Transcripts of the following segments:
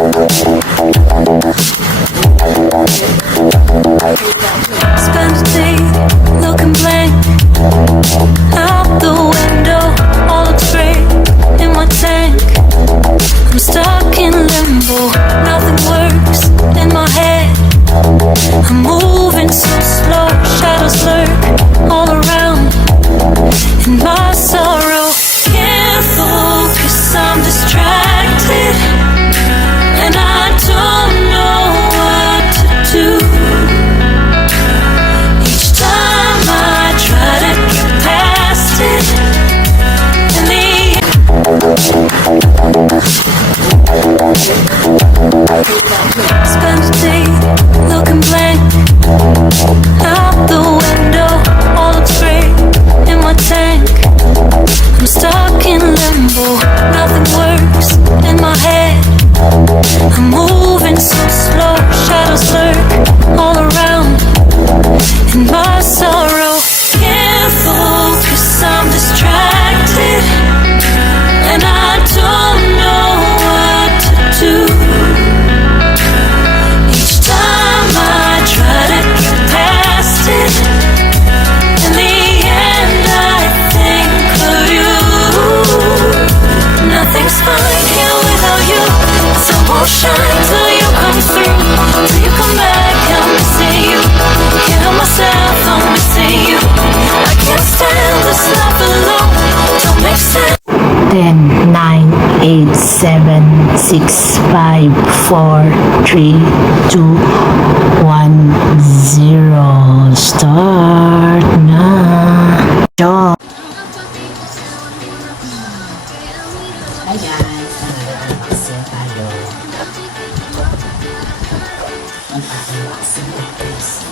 Spend a day looking blank out the window, all looks great in my tank. I'm stuck in limbo, nothing works in my head. I'm moving so slow, shadows lurk all around. In my sorrow, can't focus, I'm distracted, and I don't know what to do. Each time I try to get past it, in the spend a day looking blank out the window, all looks great in my tank. I'm stuck in limbo, nothing works in my head. I'm moving so slow, shadows lurk all around. In my sorrow, can't focus, I'm distracted, and I don't know what to do. Each time I try to get past it, in the end I think of you. Nothing's fine here without you. Sun won't shine till you come through, till you come back. I'm missing you, can't help myself, I'm missing you. I can't stand this life alone, don't make sense. 10, 9, 8, 7, 6, 5, 4, 3, 2, 1, 0. Start na. Go. Hi guys, unboxing tayo. Unboxing guys.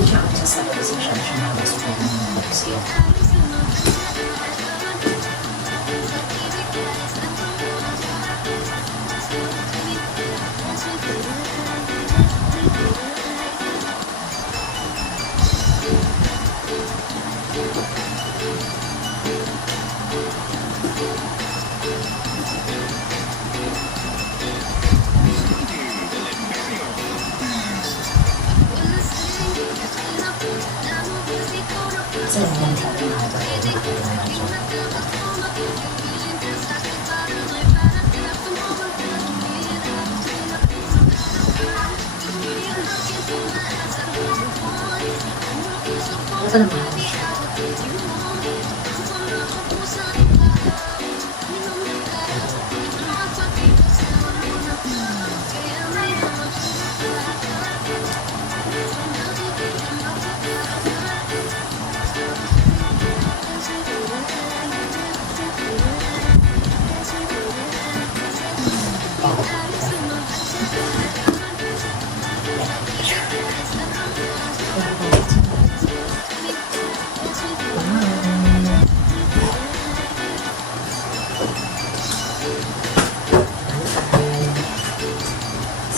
Uciekam ze sobą, zjeżdżam na wspólną opcję. Co włączamy na razie?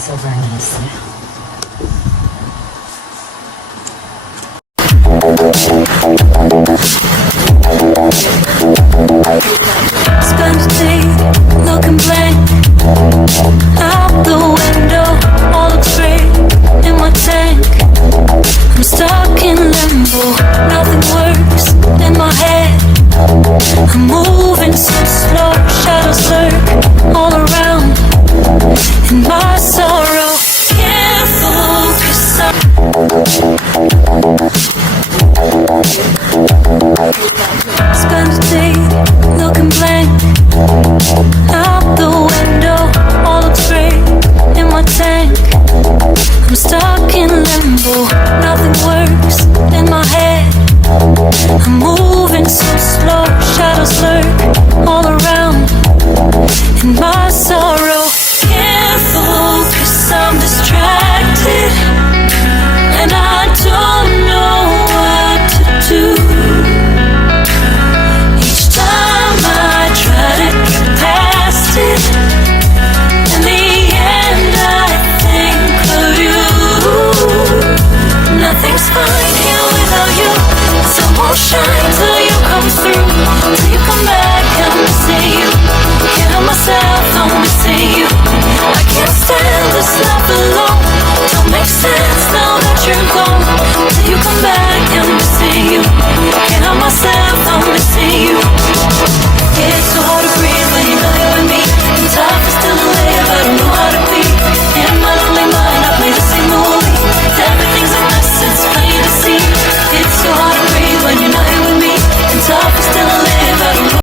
Sobrang nice niya. Spend a day looking blank out the window, all looks great in my tank. I'm stuck in limbo, nothing works in my head. I'm moving so slow, shadows lurk all around. In my sorrow, can't focus on. Spend a day looking blank out the window, all looks great in my tank. I'm stuck in limbo, nothing works in my head. I'm moving so slow, shadows lurk all around. In my sorrow, can't focus, I'm distracted, and I don't know what to do. Each time I try to get past it, in the end I think of you. Nothing's fine here without you. Sun won't shine till you come through, till you come back. I'm missing you, can't help myself, I'm missing you. I can't stand this life alone. Don't make sense now that you're gone. Till you come back, I'm missing you, can't help myself,